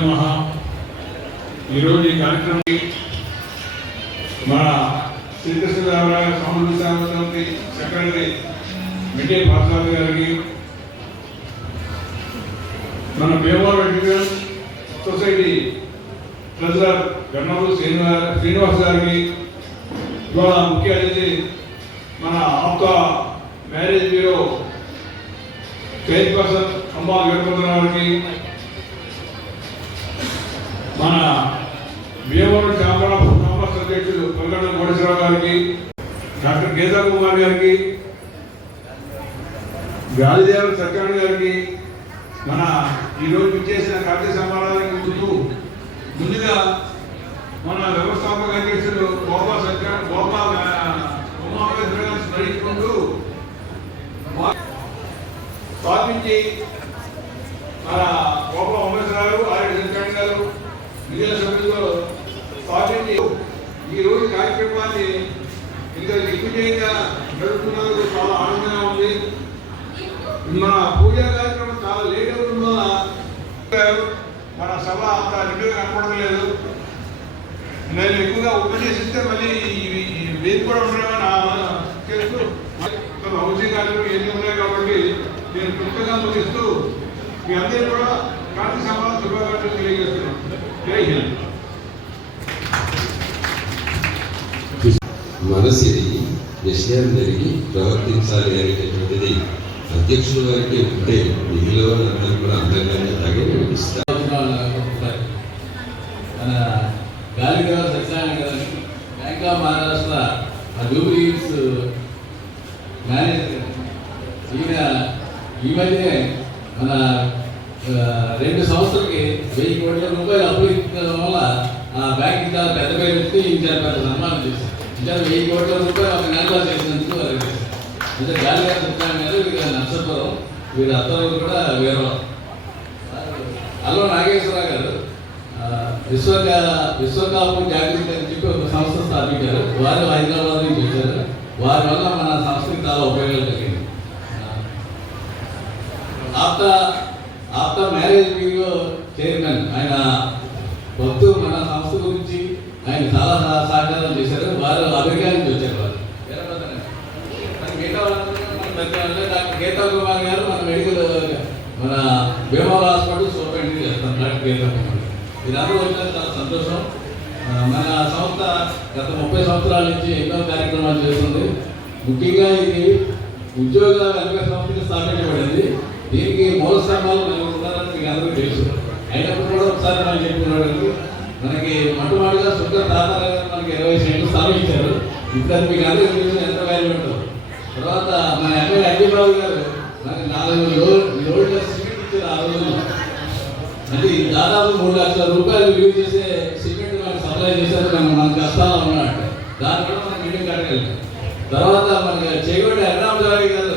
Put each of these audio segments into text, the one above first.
నమ. ఈరోజు ఈ కార్యక్రమం మన శ్రీకృష్ణదేవరాయ సామూహిక సమితి సెక్రటరీ మిటే పాసారి గారికి మన Bhimavaram education society treasurer Gannavaru Srinivas Srinivas గారికి ఇవాళ ముఖ్య అతిథి మన ఆప్త మ్యారేజ్ బ్యూరో చైర్పర్సన్ అమ్మ గణపతి గారికి మన భీమవరం ఛాంబర్ ఆఫ్ కామర్స్ అధ్యక్షులు పల్గడ కోటేశ్వరరావు గారికి డాక్టర్ గీతా కుమార్ గారికి గాలిదేవ సత్యాన్ని గారికి మన ఈరోజు చేసిన కార్తీక సమాధానానికి ముందు ముందుగా మన వ్యవస్థాపక అధ్యక్షులు గోపా సత్య గోపా ఉమామేశ్వర గారిని స్మరించుకుంటూ స్థాపించి మన గోపా ఉమేశ్వర గారు ఆర్య సత్యాన్ని గారు మిగిలిన సభ్యులతో స్థాపించి ఈ రోజు కార్యక్రమాన్ని ఇంకా దిగ్విజయంగా జరుపుతున్నందుకు చాలా ఆనందంగా ఉంది. మన పూజా కార్యక్రమం చాలా లేట్ అవుతుంది వల్ల మన సభ అంత నిండుగా కనపడడం లేదు. నేను ఎక్కువగా ఉపదేశిస్తే మళ్ళీ ఈ- వేది కూడా ఉండడం నా చేస్తూ హౌసింగ్ కార్యక్రమం ఎన్ని ఉన్నాయి కాబట్టి నేను పుస్తకాలు ఇస్తూ మీ అందరూ కూడా కార్తీక సభ శుభాకాంక్షలు తెలియజేస్తున్నాను. మనసిది విషయం జరిగి ప్రవర్తించాలి అనేటటువంటిది అధ్యక్షుల వారికి ఉంటే మిగిలిన వాళ్ళందరూ కూడా అందంగానే అలాగే వినిపిస్తారు. మన గాలిగా సత్యనారాయణ గారిని బ్యాంక్ ఆఫ్ మహారాష్ట్ర ఆ జూబ్లీ మేనేజర్ ఈయన ఈ మధ్యనే మన రెండు సంవత్సరాలకి వెయ్యి కోట్ల రూపాయలు అప్పు ఇచ్చడం వల్ల ఆ బ్యాంక్ చాలా పెద్ద పేరు పెట్టి ఇంకా పెద్ద సన్మానం చేశారు. ఇంకా వెయ్యి కోట్ల రూపాయలు ఒక నెలలో చేసినందుకు వారికి చేశారు. అంటే గాలిదేవ సత్యనారాయణ గారు వీరు నర్సపురం వీరు అత్తలు కూడా వీరు అల్లు నాగేశ్వరరావు గారు విశ్వక విశ్వకాపు జాగృతి అని చెప్పి ఒక సంస్థ స్థాపించారు. వారు హైదరాబాద్ నుంచి వచ్చారు. వారి వల్ల మన సంస్థకి చాలా ఉపయోగాలు కలిగింది after after marriage bureau chairman ఆయన వద్దు మన సంస్థ గురించి ఆయన చాలా సహకారం చేశారు. వారు అమెరికా నుంచి వచ్చారు వారు డాక్టర్ గీతా కుమార్ గారు మన మెడికల్ మన భీమవరం హాస్పిటల్ సూపరింటెండెంట్ చేస్తాం డాక్టర్ గీతా కుమార్ వీరందరూ వచ్చారు. చాలా సంతోషం. మన సంస్థ గత ముప్పై సంవత్సరాల నుంచి ఎన్నో కార్యక్రమాలు చేస్తుంది. ముఖ్యంగా ఇది ఉద్యోగ వెనక సంస్థకి స్థాపించబడింది. దీనికి మూల స్తంభాలు నలుగురు ఉన్నారని మీకు అందరూ తెలుసు. అయినప్పుడు కూడా ఒకసారి మనం చెప్పుకున్నాడు మనకి మొట్టమొదటిగా సుందర తాతారావు గారు మనకి ఇరవై సెంట్లు స్థలం ఇచ్చారు. ఇప్పుడు మీకు అందరూ తెలుసు ఎంత వాల్యూ ఉంటుందో తర్వాత మన ఎమ్మెల్యే అయ్యబాబు గారు మనకి నాలుగు లోడ్ లోడ్ల సిమెంట్ ఇచ్చారు ఆ రోజుల్లో. అది దాదాపు మూడు లక్షల రూపాయలు యూజ్ చేసే సిమెంట్ మనకు సప్లై చేశారు మనం మన కష్టాలు ఉన్నట్టు దాని కూడా మనం మీటింగ్ కట్టగలిగాం. తర్వాత మనకి చేగొండ అన్నాం గారు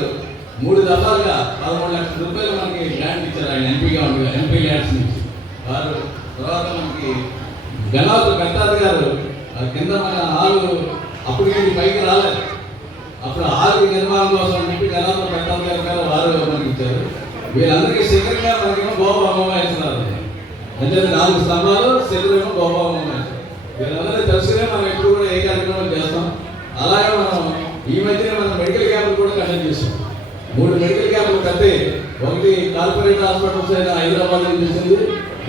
మూడు దఫాలుగా పదమూడు లక్షల రూపాయలు మనకి గ్రాంట్ ఇచ్చారు ఆయన ఎంపీగా ఉండగా ఎంపీ ల్యాండ్స్ నుంచి వారు తర్వాత మనకి గణావతి పెద్దాది గారు. కింద మన హాలు అప్పుడు ఏంటి పైకి రాలేదు. అప్పుడు ఆరు నిర్మాణం కోసం చెప్పి గణావతి పెద్దాది గారు గారు వారు మనకి ఇచ్చారు. వీళ్ళందరికీ శిఖరంగా మనకేమో గోప అమ్మమ్మ ఇస్తున్నారు అంటే నాలుగు స్తంభాలు శిఖరేమో గోప అమ్మమ్మ వీళ్ళందరూ తెలుసుగా మనం ఎప్పుడు కూడా ఏ కార్యక్రమం చేస్తాం అలాగే మనం ఈ మధ్యనే మనం మెడికల్ క్యాంపులు కూడా కండక్ట్ చేస్తాం మూడు మెడికల్ క్యాంపులు కట్టి ఒకటి కార్పొరేట్ హాస్పిటల్స్ అయిన హైదరాబాద్ నుంచి వచ్చింది.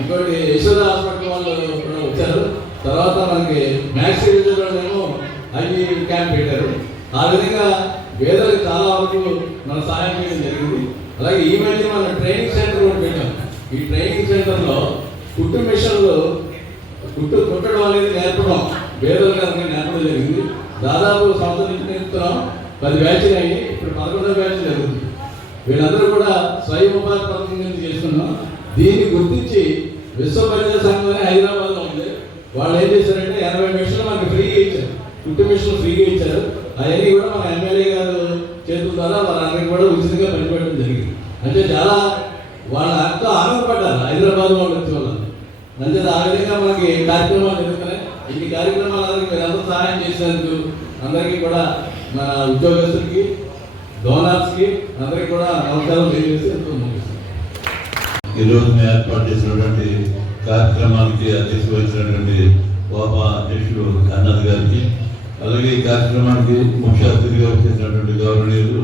ఇంకోటి యశోద హాస్పిటల్ వాళ్ళు కూడా వచ్చారు. తర్వాత మనకి మ్యాక్స్ ఏమో అవి క్యాంప్ పెట్టారు. ఆ విధంగా వేదలకు చాలా వరకు మన సహాయం చేయడం జరిగింది. అలాగే ఈ మధ్య మన ట్రైనింగ్ సెంటర్ కూడా పెట్టాం. ఈ ట్రైనింగ్ సెంటర్లో కుట్టు మిషన్లు కుట్టు కుట్టడం అనేది నేర్పడం వేదలు గారికి నేర్పడం జరిగింది. దాదాపు సంవత్సరం నుంచి నేర్పుతున్నాం. పది బ్యాచ్లు అయ్యి ఇప్పుడు పదకొండో బ్యాచ్ జరుగుతుంది. వీళ్ళందరూ కూడా స్వయం ఉపాధి పథకం కింద చేస్తున్నాం దీన్ని గుర్తించి విశ్వ పరిచయ సంఘం హైదరాబాద్లో ఉంది. వాళ్ళు ఏం చేశారంటే ఎనభై మిషన్లు మనకి ఫ్రీగా ఇచ్చారు. కుట్టు మిషన్లు ఫ్రీగా ఇచ్చారు. అవన్నీ కూడా మన ఎమ్మెల్యే గారు చేతుల ద్వారా వాళ్ళందరికీ కూడా ఉచితంగా పనిపెట్టడం జరిగింది. అంటే చాలా వాళ్ళ ఎంతో ఆనందపడ్డారు హైదరాబాద్ వాళ్ళు వచ్చే వాళ్ళు అంటే ఆ విధంగా మనకి కార్యక్రమాలు జరుగుతున్నాయి. ఈ కార్యక్రమాలందరికీ మీరు అందరూ సహాయం చేసినందుకు అందరికీ కూడా మన ఉద్యోగస్తులకి డోనర్స్కి అందరికీ కూడా నమస్కారం తెలియజేసి ఎంతో ముగిస్తున్నాను ఈ రోజున ఏర్పాటు చేసినటువంటి కార్యక్రమానికి అధ్యక్ష వహించినటువంటి కోప అధ్యక్షుడు అన్నద్ గారికి అలాగే ఈ కార్యక్రమానికి ముఖ్య అతిథిగా వచ్చేసినటువంటి గౌరవనీయులు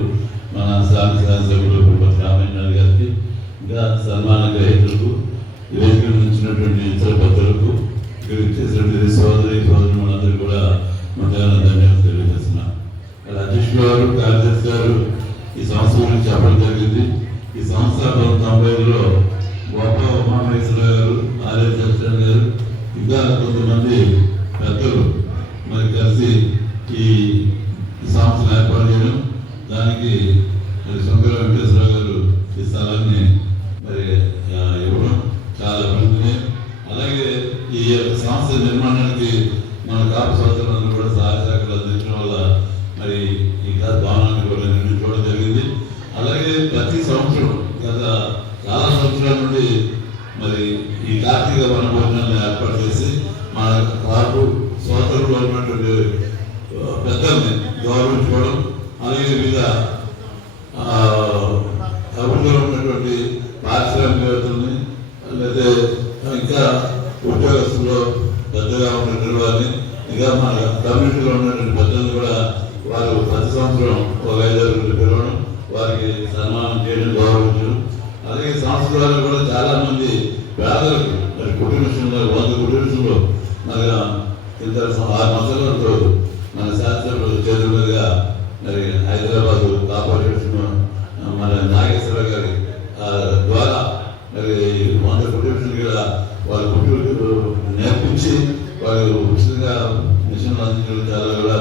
మన సామి శాసనసభ్యులు పురుపతి రామయ్య గారికి ఇంకా సన్మాన గ్రహీతలకు ఈ ఉంచినటువంటి ఇతర భక్తులకు ఇక్కడ ఇచ్చేసినటువంటి సోదరి సోదరులందరూ కూడా ముందుగా ధన్యవాదాలు తెలియజేస్తున్నాను. ఇక్కడ అధ్యక్షుడు గారు కార్యదర్శి గారు ఈ సంవత్సరం గురించి చెప్పడం జరిగింది. ఈ సంవత్సరం తొంభైలో తొంభై ఐదులో గొప్ప ఉమామహేశ్వర గారు ఆర్య సత్యనారాయణ గారు ఇంకా కొంతమంది పెద్దలు మరి కలిసి ఈ సంస్థను ఏర్పాటు చేయడం. దానికి మరి శంకర వెంకటేశ్వర గారు ఈ స్థలాన్ని మరి ఇవ్వడం చాలా అభినందనీయం. అలాగే ఈ యొక్క సంస్థ నిర్మాణానికి మన కాపు సోదరులందరూ కూడా సహాయ శాఖలు అందించడం వల్ల మరి ఈ కా- భవనాన్ని కూడా నిర్మించుకోవడం జరిగింది అలాగే ప్రతి సంవత్సరం గత చాలా సంవత్సరాల నుండి మరి ఈ కార్తీక వన భోజనాలను ఏర్పాటు చేసి మన కాపు సోదరులు ఉన్నటువంటి ఆ, పెద్దల్ని గౌరవించుకోవడం అలాగే వివిధ ఆ, అభివృద్ధిలో ఉన్నటువంటి పారిశ్రామికవేత్తల్ని లేదా ఇంకా ఉద్యోగస్తుల్లో పెద్దగా ఉన్నటువంటి వారిని ఇంకా మన కమ్యూనిటీలో ఉన్నటువంటి పెద్దలు కూడా వారు ప్రతి సంవత్సరం ఒక ఐదారు పిలవడం వారికి సన్మానం చేయడం గౌరవించడం అలాగే సంవత్సరాలు కూడా చాలా మంది పేదలకు మరి కుటుంబిషన్లో వంద కుటుంబిషన్లో మరి ఇంత ఆరు సంవత్సరాలతో మన శాస్త్రజ్ఞుల చేతుల మీదుగా మరి హైదరాబాద్ కార్పొరేషన్ మన నాగేశ్వర గారి ఆ, ద్వారా మరి వంద కుటుంబిషన్ కూడా వాళ్ళ కుటుంబ నేర్పించి వాళ్ళు ఉచితంగా మిషన్ అందించడం చాలా కూడా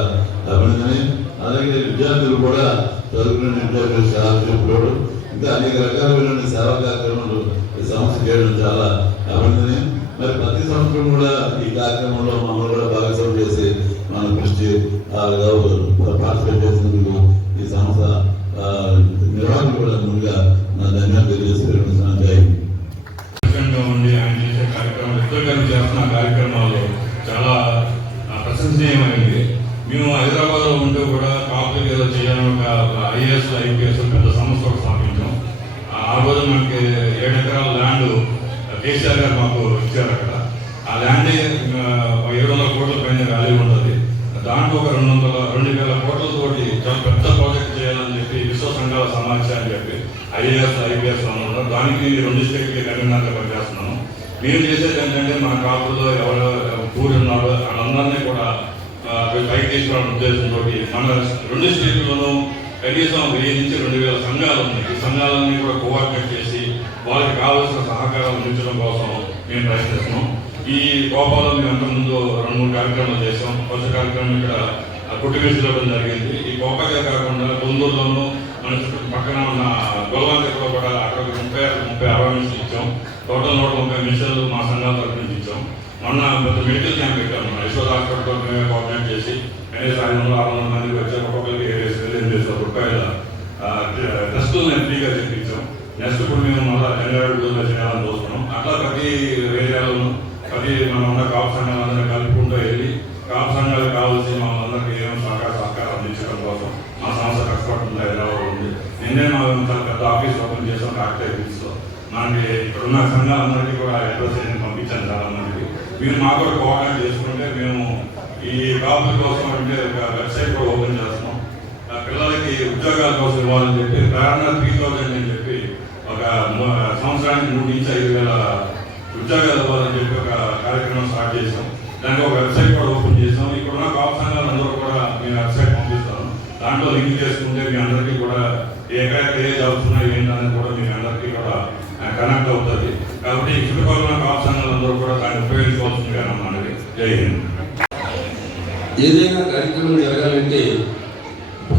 అభినందనీయం అలాగే విద్యార్థులు కూడా చదువుకునే విద్యార్థులు చాలా చెప్పుకోవడం ఇంకా అనేక రకాలైన సేవా కార్యక్రమాలు ఈ సంస్థ చేయడం చాలా అభినందనీయం మరి ప్రతి సంవత్సరం కూడా ఈ కార్యక్రమంలో మమ్మల్ని కూడా భాగస్వామ్యం చేసి మన కృషి పార్టిసిపేట్ చేసినందుకు దానికి రెండు స్టేట్కి కన్వీనర్గా పనిచేస్తున్నాను మేము చేసేది ఏంటంటే మా కాపులో ఎవరు కూడి ఉన్నారో వాళ్ళందరినీ కూడా ఆ, పైకి తీసుకురావడం ఉద్దేశంతో మన రెండు స్టేట్లలోనూ కనీసం వెయ్యి నుంచి రెండు వేల సంఘాలు ఉన్నాయి. ఈ సంఘాలన్నీ కూడా కోఆర్డినేట్ చేసి వాళ్ళకి కావాల్సిన సహకారం అందించడం కోసం మేము ప్రయత్నిస్తున్నాం ఈ గోపాలో మేము అంతకుముందు ముందు రెండు మూడు కార్యక్రమాలు చేసాం ఫస్ట్ కార్యక్రమం ఇక్కడ కుటుంబీసులు జరిగింది. ఈ గోపాకే కాకుండా బొందూరులోనూ మన పక్కన ఉన్న గొలవాంకలో కూడా అక్కడ ముప్పై ముప్పై అరవై మిషన్లు ఇచ్చాం. టోటల్ నూట ముప్పై మిషన్లు మా సంఘాల తరఫు నుంచి ఇచ్చాం. మొన్న పెద్ద మెడికల్ క్యాంప్ పెట్టాం మన. యశోద హాస్పిటల్తో మేమే కోఆర్డినేట్ చేసి కనీసం ఐదు వందల ఆరు వందల మందికి వచ్చే ఒక్కొక్కరికి ఎనిమిది వేల రూపాయల టెస్టులు నేను ఫ్రీగా చేయించాం నెక్స్ట్ ఇప్పుడు మేము మళ్ళీ జనవరి చేయాలని చూస్తున్నాం. అట్లా ప్రతి ఏరియాలోనూ ప్రతి మనం ఉన్న కాపు సంఘాలను కలుపుకుంటూ వెళ్ళి కాపు సంఘాలకు కావాల్సి మనందరికీ ఏమో సహకార సహకారం అందించడం కోసం మా సంస్థ కష్టపడుతుంది హైదరాబాద్ ఉంది నిన్నే మా చాలా పెద్ద ఆఫీస్ ఓపెన్ చేసాం కాకతీయ హిల్స్లో మనకి ఇక్కడ ఉన్న సంఘాలందరికీ కూడా అడ్రస్ నేను పంపించాను చాలా మందికి మీరు మా కూడా కోఆర్డినేట్ చేసుకుంటే మేము ఈ కాపుల కోసం అంటే ఒక వెబ్సైట్ కూడా ఓపెన్ చేస్తున్నాం. ఆ పిల్లలకి ఉద్యోగాల కోసం ఇవ్వాలని చెప్పి ప్రేరణ త్రీ థౌజండ్ అని చెప్పి ఒక సంవత్సరానికి మూడు నుంచి ఐదు వేల ఉద్యోగాలు ఇవ్వాలని చెప్పి ఒక కార్యక్రమం స్టార్ట్ చేసాం దానికి ఒక వెబ్సైట్ కూడా ఓపెన్ చేసాం ఇక్కడ ఉన్న కాపు సంఘాలు అందరూ కూడా మేము వెబ్సైట్ పంపిస్తాను. దాంట్లో లింక్ చేసుకుంటే మీ అందరికీ కూడా ఏ ఎక్కడ ఏ జాబ్స్ ఉన్నాయి ఏంటనేది కూడా మేము అందరూ కూడా కనెక్ట్ అవుతుంది కాబట్టి ఈ చుట్టుపక్కల ఉన్న కాపు సంఘాలు అందరూ కూడా దాన్ని ఉపయోగించుకోవాల్సిందిగా మనకి జై హింద్ ఏదైనా కార్యక్రమం జరగాలంటే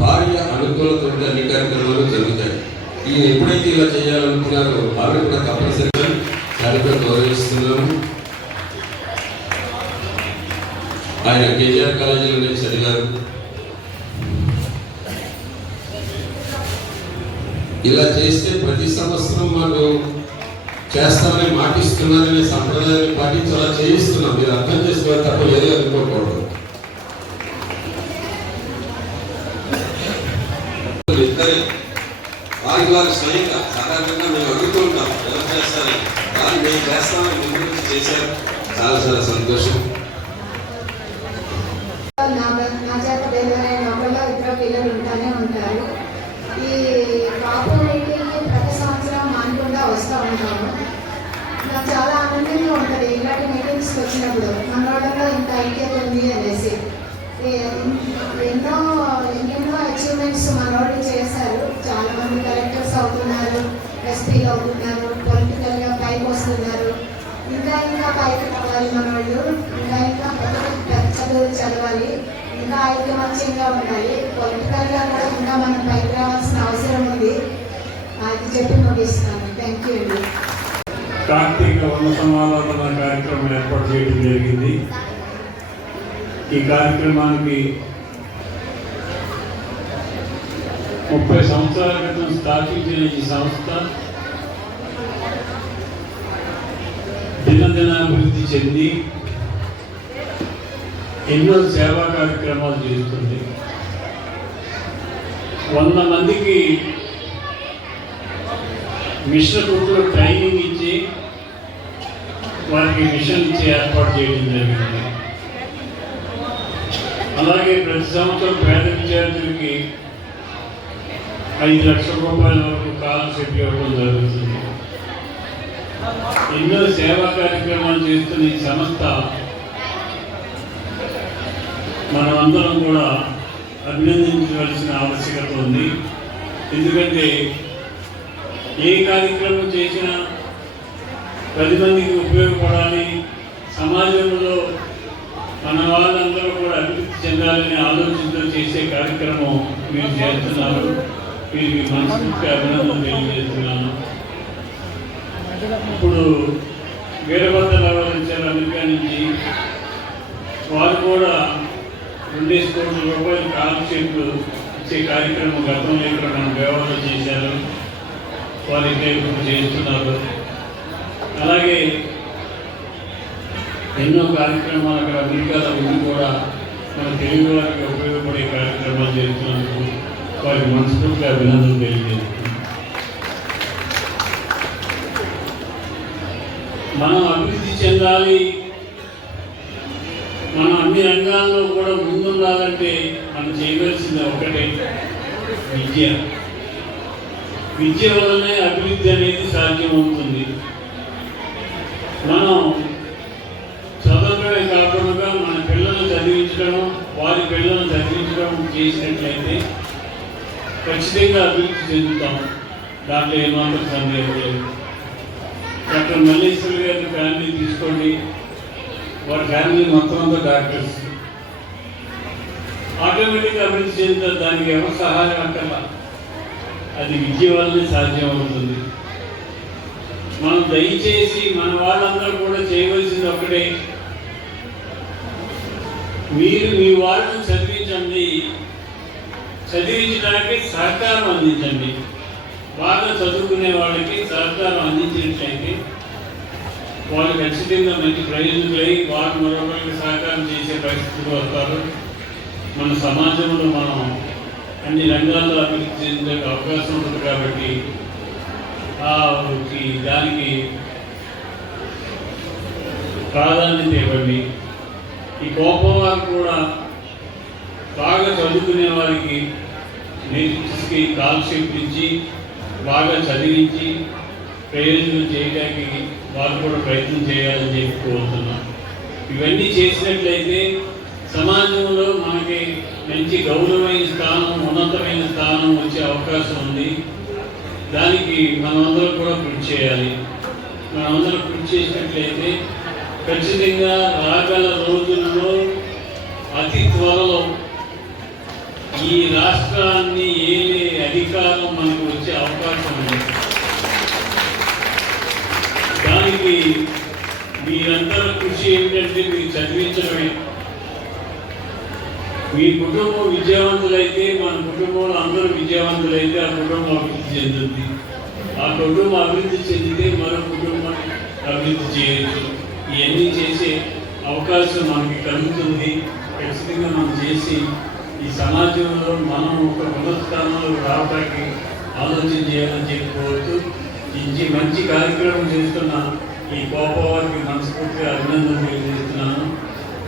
భార్య అనుకూలత ఉంటే అన్ని కార్యక్రమాలు జరుగుతాయి. ఈయన ఎప్పుడైతే ఇలా చేయాలనుకున్నారో ఆవిడ కూడా తప్పనిసరిగా చాలా గౌరవిస్తున్నాము ఆయన కేజీఆర్ కాలేజీలోనే చదివారు ఇలా చేస్తే ప్రతి సంవత్సరం మాకు చేస్తామని మాటిస్తున్నారనే సంప్రదాయాన్ని పాటించి అలా చేయిస్తున్నాం. మీరు అర్థం చేసుకోవాలి తప్ప ఏదో అనుకోకూడదు ఇద్దరు వారికి వారు స్వయంగా సాధారణంగా మేము అడుగుతూ ఉంటాం ఎవరు చేస్తారని కానీ మేము చేస్తామని ముందు నుంచి చేశారు. చాలా చాలా సంతోషం. నా చేత డెలివరీ అయిన ఇద్దరు పిల్లలు ఉంటానే ఉంటారు. ఈ కాపు ప్రతి సంవత్సరం మానకుండా వస్తూ ఉంటాము. నాకు చాలా ఆనందంగా ఉంటుంది. ఇలాంటి మీటింగ్స్కి వచ్చినప్పుడు మన వాళ్ళలో ఇంత ఐక్యత ఉంది అనేసి. ఇంకా ఐకమత్యంగా ఉండాలి పొలిటికల్గా కూడా ఇంకా మనం పైకి రావాల్సిన అవసరం ఉంది. అది చెప్పి ముగిస్తాను. థ్యాంక్ యూ అండి. కార్తీక వర్ణ సమారాధన కార్యక్రమం ఏర్పాటు చేయడం జరిగింది. ఈ కార్యక్రమానికి ముప్పై సంవత్సరాల క్రితం స్థాపించిన ఈ సంస్థ దినదినాభివృద్ధి చెంది ఎన్నో సేవా కార్యక్రమాలు చేస్తుంది వంద మందికి మిషన్ గ్రూప్లో ట్రైనింగ్ ఇచ్చి వారికి మిషన్ ఇచ్చి ఏర్పాటు చేయడం జరిగింది. అలాగే ప్రతి సంవత్సరం పేద విద్యార్థులకి ఐదు లక్షల రూపాయల వరకు స్కాలర్షిప్ ఇవ్వడం జరుగుతుంది. ఎన్నో సేవా కార్యక్రమాలు చేస్తున్న ఈ సంస్థ మనమందరం కూడా అభినందించవలసిన ఆవశ్యకత ఉంది. ఎందుకంటే ఏ కార్యక్రమం చేసినా పది మందికి ఉపయోగపడాలి. సమాజంలో మన వాళ్ళందరూ కూడా అభివృద్ధి చెందాలని ఆలోచనతో చేసే కార్యక్రమం మీరు చేస్తున్నారు. మీరు మీ మనస్ఫూర్తి అభినందన తెలియజేస్తున్నాను. ఇప్పుడు వీరభద్ర వచ్చారు అమెరికా నుంచి. వారు కూడా రెండేసి కోట్ల స్కాలర్షిప్ ఇచ్చే కార్యక్రమం గతంలో ఇక్కడ మనం వ్యవహారం చేశారు. వారి ఇప్పుడు చేస్తున్నారు. అలాగే ఎన్నో కార్యక్రమాలు అక్కడ అమెరికాలో ఉండి కూడా మన తెలుగు వారికి ఉపయోగపడే కార్యక్రమాలు చేస్తున్నందుకు వారికి మనస్ఫూర్తిగా అభినందనలు తెలియజేస్తున్నాం మనం అభివృద్ధి చెందాలి అన్ని రంగాల్లో కూడా ముందుండాలంటే మనం చేయవలసింది ఒకటే విద్య. విద్య వల్లనే అభివృద్ధి అనేది సాధ్యమవుతుంది. మనం చదవడమే కాకుండా మన పిల్లల్ని చదివించడం వారి పిల్లల్ని చదివించడం చేసినట్లయితే ఖచ్చితంగా అభివృద్ధి చెందుతాం. దాంట్లో ఏమాత్రం సందేహం లేదు. డాక్టర్ మల్లేశ్వరి గారి ఫ్యామిలీ తీసుకోండి. వారి ఫ్యామిలీ మొత్తం అంతా డాక్టర్స్. ఆటోమేటిక్గా అభివృద్ధి చెందుతారు దానికి ఎవరు సహాయం అక్కర్లా అది విద్య వల్లనే సాధ్యం అవుతుంది మనం దయచేసి మన వాళ్ళందరూ కూడా చేయవలసింది ఒకటే మీరు మీ వాళ్ళని చదివించండి. చదివించడానికి సహకారం అందించండి. బాగా చదువుకునే వాళ్ళకి సహకారం అందించినట్లయితే వాళ్ళు ఖచ్చితంగా మంచి ప్రయోజకులై వారు మరొకరికి సహకారం చేసే పరిస్థితులు వస్తారు. మన సమాజంలో మనం అన్ని రంగాల్లో అభివృద్ధి చెందే అవకాశం ఉంటుంది కాబట్టి ఆ దానికి ప్రాధాన్యత ఇవ్వండి. ఈ కోపం వారు కూడా బాగా చదువుకునే వారికి నేర్చుకి కాల్షిప్ ఇచ్చి బాగా చదివించి ప్రయోజనం చేయడానికి వారు కూడా ప్రయత్నం చేయాలని చెప్పి కోరుతున్నాం. ఇవన్నీ చేసినట్లయితే సమాజంలో మనకి మంచి గౌరవమైన స్థానం ఉన్నతమైన స్థానం వచ్చే అవకాశం ఉంది. దానికి మనమందరం కూడా కృషి చేయాలి. మనమందరం కృషి చేసినట్లయితే ఖచ్చితంగా రాగల రోజుల్లో అతి త్వరలో ఈ రాష్ట్రాన్ని ఏలే అధికారం మనకు వచ్చే అవకాశం ఉంది మీ మీరందరూ కృషి ఏమిటంటే మీరు చదివించడమే. మీ కుటుంబం విద్యావంతులైతే మన కుటుంబంలో అందరూ విద్యావంతులైతే ఆ కుటుంబం అభివృద్ధి చెందుతుంది ఆ కుటుంబం అభివృద్ధి చెందితే మరో కుటుంబం అభివృద్ధి చేయొచ్చు. ఇవన్నీ చేసే అవకాశం మనకి కలుగుతుంది. ఖచ్చితంగా మనం చేసి ఈ సమాజంలో మనం ఒక ఉన్నతస్థానంలో రావడానికి ఆలోచన చేయాలని చెప్పుకోవచ్చు ఇంచి మంచి కార్యక్రమం చేస్తున్న ఈ గోపవారికి మనస్ఫూర్తిగా అభినందన తెలియజేస్తున్నాను.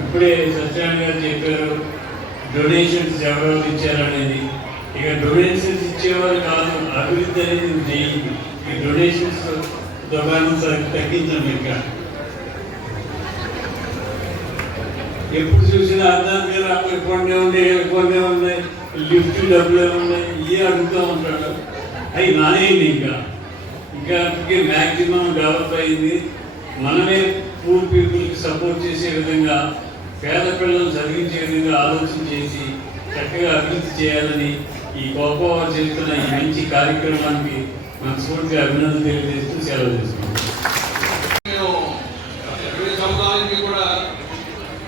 ఇప్పుడే సత్యనారాయణ గారు చెప్పారు డొనేషన్స్ ఎవరెవరు ఇచ్చారనేది. ఇక డొనేషన్స్ ఇచ్చేవారు కాదు అభివృద్ధి అనేది చేయండి ఈ డొనేషన్స్ దుకాణం తగ్గించండి ఇంకా. ఎప్పుడు చూసినా అర్థం గారు అక్కడ కొన్ని ఉన్నాయి కొన్ని ఉన్నాయి లిఫ్ట్ డబ్బులు ఉన్నాయి ఇవి అడుగుతూ ఉంటాడు. అవి నానేయండి ఇంకా? ఇంకా మ్యాక్సిమం డెవలప్ అయింది. మనమే పూర్ పీపుల్కి సపోర్ట్ చేసే విధంగా పేద పిల్లలు చదివించే విధంగా ఆలోచన చేసి చక్కగా అభివృద్ధి చేయాలని ఈ గొప్పవారు చేస్తున్న ఈ మంచి కార్యక్రమానికి మనస్ఫూర్తిగా అభినందన తెలియజేస్తూ సెలవు చేసుకుంటాం మేము ఇరవై సంవత్సరాలకి కూడా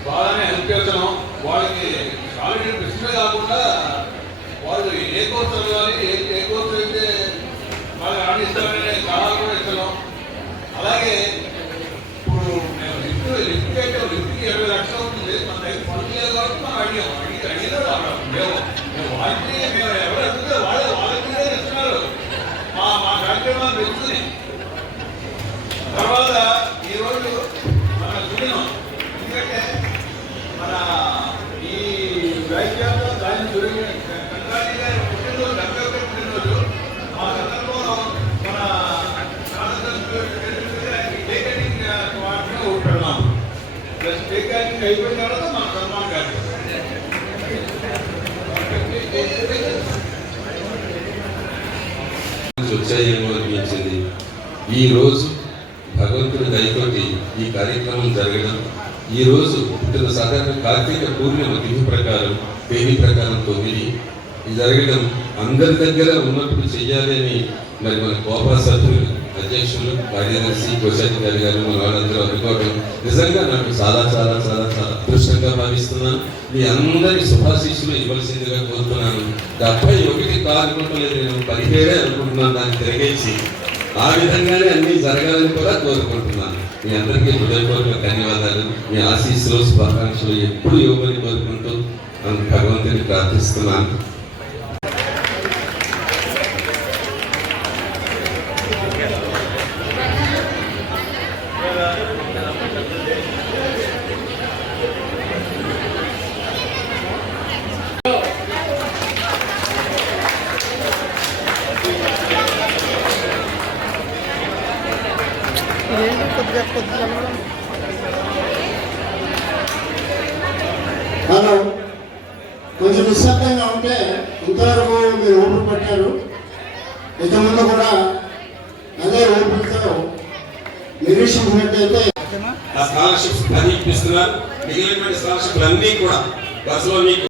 బాగానే హెల్ప్ చేస్తున్నాం వాళ్ళకి ఆల్రెడీ ప్రశ్న కాకుండా వాళ్ళు ఏ కోర్సు చదవాలి ఏ ఏ కోర్సు అయితే బాగా రాణిస్తారనే సలహాలు కూడా ఇస్తున్నాం అలాగే ఇప్పుడు మేము లిఫ్ట్ లిఫ్ట్ అయితే లిఫ్ట్కి ఇరవై లక్షలు అవుతుంది మన దగ్గర పనులు లేదు కాబట్టి మనం అడిగాం అడిగి అడిగిన మేము మేము వాళ్ళకి మేము ఎవరు అడిగితే వాళ్ళే వాళ్ళకి కూడా ఇస్తున్నారు మా మా కార్యక్రమాలు పెంచుతున్నాయి తర్వాత ఈరోజు మన సుడినం ఎందుకంటే మన ఈ వైద్యంలో దాని గురించి కనకాడి గారి పుట్టినరోజు డెబ్బై ఒకటి పుట్టినరోజు ఆ సందర్భంలో మన కేక్ కటింగ్ వాటిని పెడదాం ప్లస్ కేక్ కటింగ్ అయిపోయిన తర్వాత మన సన్మాన్ గారు అనిపించింది ఈ రోజు భగవంతుడి దయతోటి ఈ కార్యక్రమం జరగడం ఈరోజు పుట్టిన సాధారణ కార్తీక పూర్ణిమ తిథి ప్రకారం తేదీ ప్రకారం తొమ్మిది. జరగడం అందరి దగ్గర ఉన్నప్పుడు చెయ్యాలి అని మరి మన కోపా సభ్యులు అధ్యక్షులు కార్యదర్శి కోశాధికారి గారు మన వాళ్ళందరూ అనుకోవడం నిజంగా నాకు చాలా చాలా చాలా చాలా అదృష్టంగా భావిస్తున్నాను. మీ అందరి శుభాశీస్సులు ఇవ్వాల్సిందిగా కోరుతున్నాను. డెబ్బై ఒకటి కానుకోవట్లేదు నేను పదిహేడే అనుకుంటున్నాను దాన్ని తిరగేసి ఆ విధంగానే అన్ని జరగాలని కూడా కోరుకుంటున్నాను. మీ అందరికీ హృదయపూర్వక ధన్యవాదాలు. మీ ఆశీస్సులు శుభాకాంక్షలు ఎప్పుడు ఇవ్వమని కోరుకుంటూ భగవంతుని ప్రార్థిస్తున్నాను మనం కొంచెం నిశ్శబ్దంగా ఉంటే ఇంతవరకు మీరు ఓపిక పట్టారు ఇంతకుముందు కూడా అదే ఓపికతో నిరీక్షించినట్టయితే ఆ స్కాలర్షిప్స్ పది ఇప్పిస్తున్నారు మిగిలినటువంటి స్కాలర్షిప్లు అన్నీ కూడా బస్సులో మీకు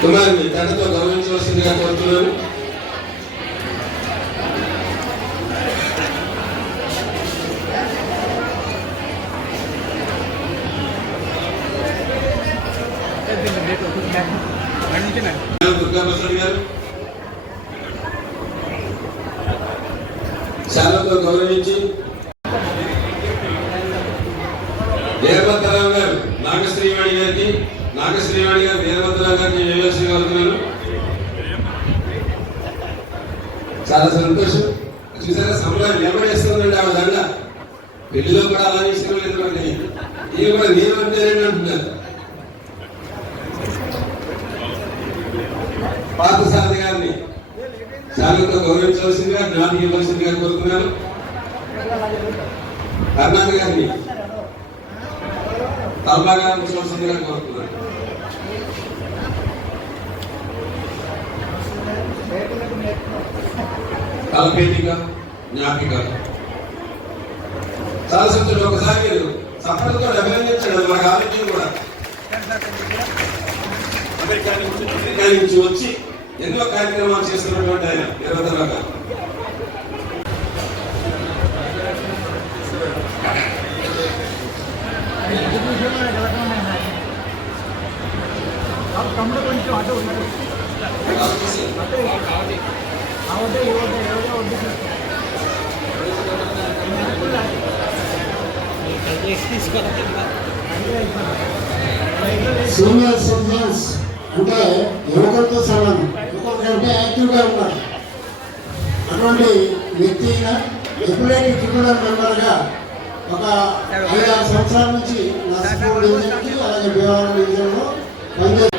కుమారుని తండ్రితో గౌరవించవలసిందిగా కోరుతున్నాను దుర్గా ప్రసాద్ గారు శాలతో గౌరవించి వీరభద్రరావు గారు నాగశ్రీవాణి గారికి నాగశ్రీవాణి గారు వీరభద్రరావు గారికి వేయవలసి కోరుతున్నాను చాలా సంతోషం. చూసారా సమయం నిలబడేస్తుందండి ఆవిడ దండ. పెళ్ళిలో కూడా అలా ఇష్టం మరి. ఇది కూడా నేను అంటేనే అంటున్నారు. పార్థసారథి గారిని శాలతో గౌరవించవలసిందిగా జ్ఞానం ఇవ్వవలసిందిగా కోరుతున్నాను. కర్ణాటక గారిని తల్బాగా ఉంచవలసిందిగా కోరుతున్నారు తలపేటిక జ్ఞాపిక. చాలా సంతోషం ఒకసారి మీరు సఫలతో అభినందించండి మనకు ఆరోగ్యం కూడా అమెరికా నుంచి వచ్చి ఎన్నో కార్యక్రమాలు చేస్తున్నటువంటి ఆయన నిరంతరంగా తమ్ముడు కొంచెం అటు ఉన్నాడు అంటే ఎవరో సీనియర్ సిటిజన్స్ అంటే యువకులతో సమానం? యువకులకంటే యాక్టివ్గా ఉన్నారు. అటువంటి వ్యక్తి ఎప్పుడైతే ట్రిబ్యునల్ మెంబర్గా ఒక ఐదు ఆరు సంవత్సరాల నుంచి నర్సింగ్ అలాగే భీమవరం డివిజన్లో పనిచేస్తారు